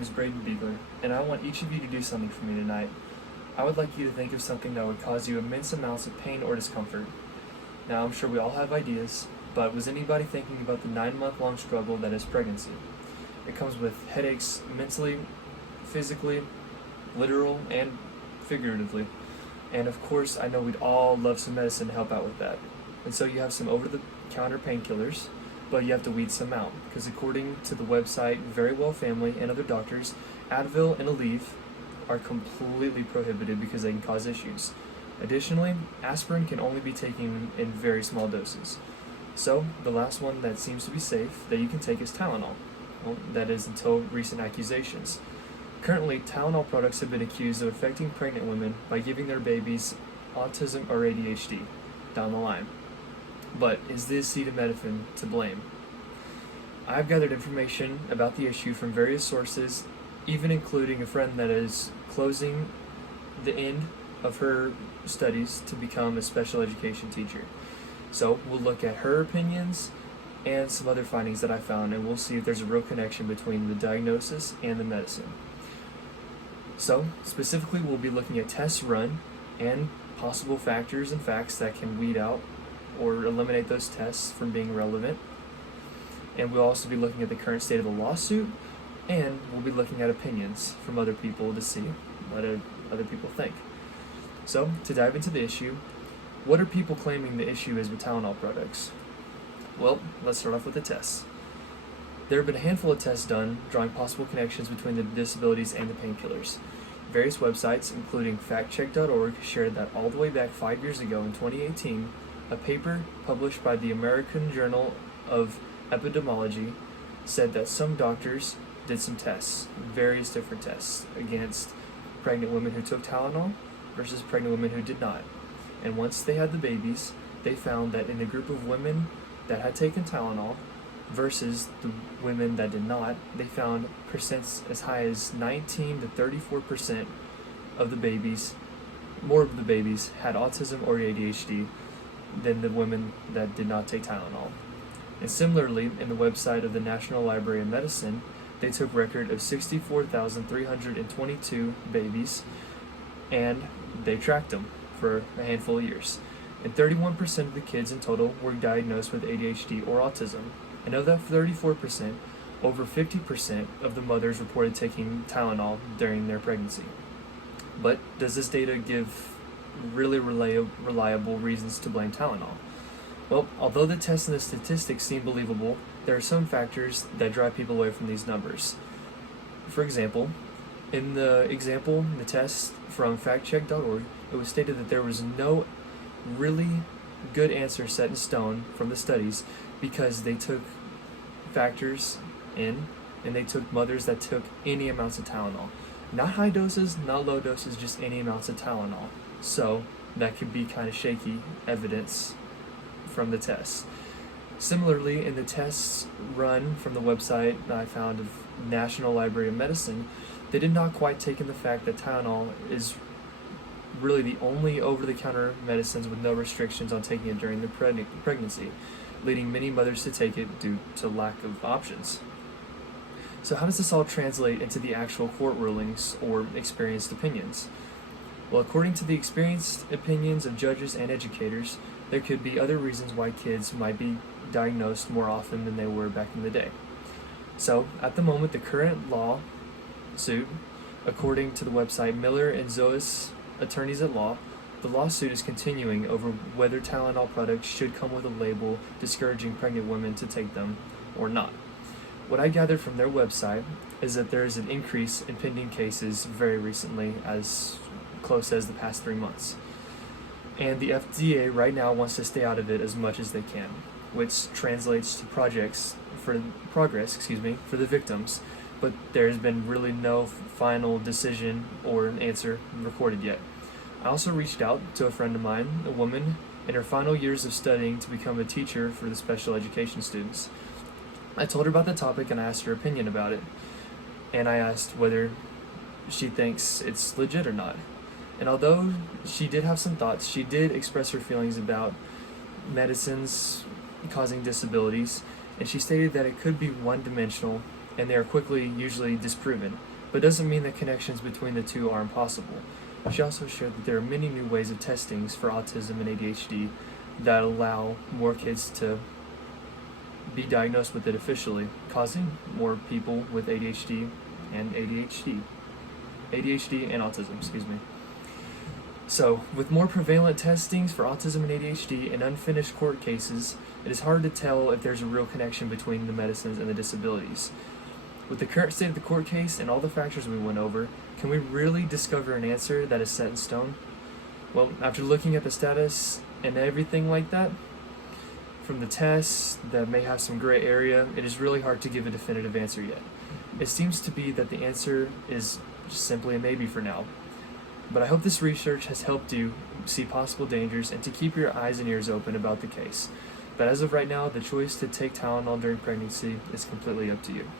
name is Braden Buegeler, and I want each of you to do something for me tonight. I would like you to think of something that would cause you immense amounts of pain or discomfort. Now, I'm sure we all have ideas, but was anybody thinking about the 9-month-long struggle that is pregnancy? It comes with headaches mentally, physically, literal, and figuratively. And of course, I know we'd all love some medicine to help out with that. And so you have some over-the-counter painkillers, but you have to weed some out, because according to the website Very Well Family and other doctors, Advil and Aleve are completely prohibited because they can cause issues. Additionally, aspirin can only be taken in very small doses. So, the last one that seems to be safe that you can take is Tylenol. Well, that is until recent accusations. Currently, Tylenol products have been accused of affecting pregnant women by giving their babies autism or ADHD down the line. But is the acetaminophen to blame? I've gathered information about the issue from various sources, even including a friend that is closing the end of her studies to become a special education teacher. So we'll look at her opinions and some other findings that I found, and we'll see if there's a real connection between the diagnosis and the medicine. So specifically, we'll be looking at tests run and possible factors and facts that can weed out or eliminate those tests from being relevant. And we'll also be looking at the current state of the lawsuit, and we'll be looking at opinions from other people to see what other people think. So, to dive into the issue, what are people claiming the issue is with Tylenol products? Well, let's start off with the tests. There have been a handful of tests done drawing possible connections between the disabilities and the painkillers. Various websites, including factcheck.org, shared that all the way back 5 years ago in 2018, a paper published by the American Journal of Epidemiology said that some doctors did some tests, various different tests, against pregnant women who took Tylenol versus pregnant women who did not. And once they had the babies, they found that in the group of women that had taken Tylenol versus the women that did not, they found percents as high as 19 to 34% of the babies, more of the babies, had autism or ADHD than the women that did not take Tylenol. And similarly, in the website of the National Library of Medicine, they took record of 64,322 babies, and they tracked them for a handful of years. And 31% of the kids in total were diagnosed with ADHD or autism. And of that 34%, over 50% of the mothers reported taking Tylenol during their pregnancy. But does this data give really reliable reasons to blame Tylenol? Well, although the tests and the statistics seem believable, there are some factors that drive people away from these numbers. For example, in the test from factcheck.org, it was stated that there was no really good answer set in stone from the studies because they took factors in, and they took mothers that took any amounts of Tylenol. Not high doses, not low doses, just any amounts of Tylenol. So that could be kind of shaky evidence from the tests. Similarly, in the tests run from the website that I found of National Library of Medicine, they did not quite take in the fact that Tylenol is really the only over-the-counter medicines with no restrictions on taking it during the pregnancy, leading many mothers to take it due to lack of options. So how does this all translate into the actual court rulings or experienced opinions? Well, according to the experienced opinions of judges and educators, there could be other reasons why kids might be diagnosed more often than they were back in the day. So, at the moment, the current lawsuit, according to the website Miller and Zois Attorneys at Law, the lawsuit is continuing over whether Tylenol products should come with a label discouraging pregnant women to take them or not. What I gathered from their website is that there is an increase in pending cases very recently, as close as the past 3 months. And the FDA right now wants to stay out of it as much as they can, which translates to progress for the victims, but there's been really no final decision or an answer recorded yet. I also reached out to a friend of mine, a woman in her final years of studying to become a teacher for the special education students. I told her about the topic and I asked her opinion about it, and I asked whether she thinks it's legit or not. And although she did have some thoughts, she did express her feelings about medicines causing disabilities, and she stated that it could be one-dimensional and they are usually disproven, but doesn't mean that connections between the two are impossible. She also showed that there are many new ways of testings for autism and ADHD that allow more kids to be diagnosed with it officially, causing more people with ADHD and autism, excuse me. So, with more prevalent testings for autism and ADHD and unfinished court cases, it is hard to tell if there's a real connection between the medicines and the disabilities. With the current state of the court case and all the factors we went over, can we really discover an answer that is set in stone? Well, after looking at the status and everything like that, from the tests that may have some gray area, it is really hard to give a definitive answer yet. It seems to be that the answer is just simply a maybe for now. But I hope this research has helped you see possible dangers and to keep your eyes and ears open about the case. But as of right now, the choice to take Tylenol during pregnancy is completely up to you.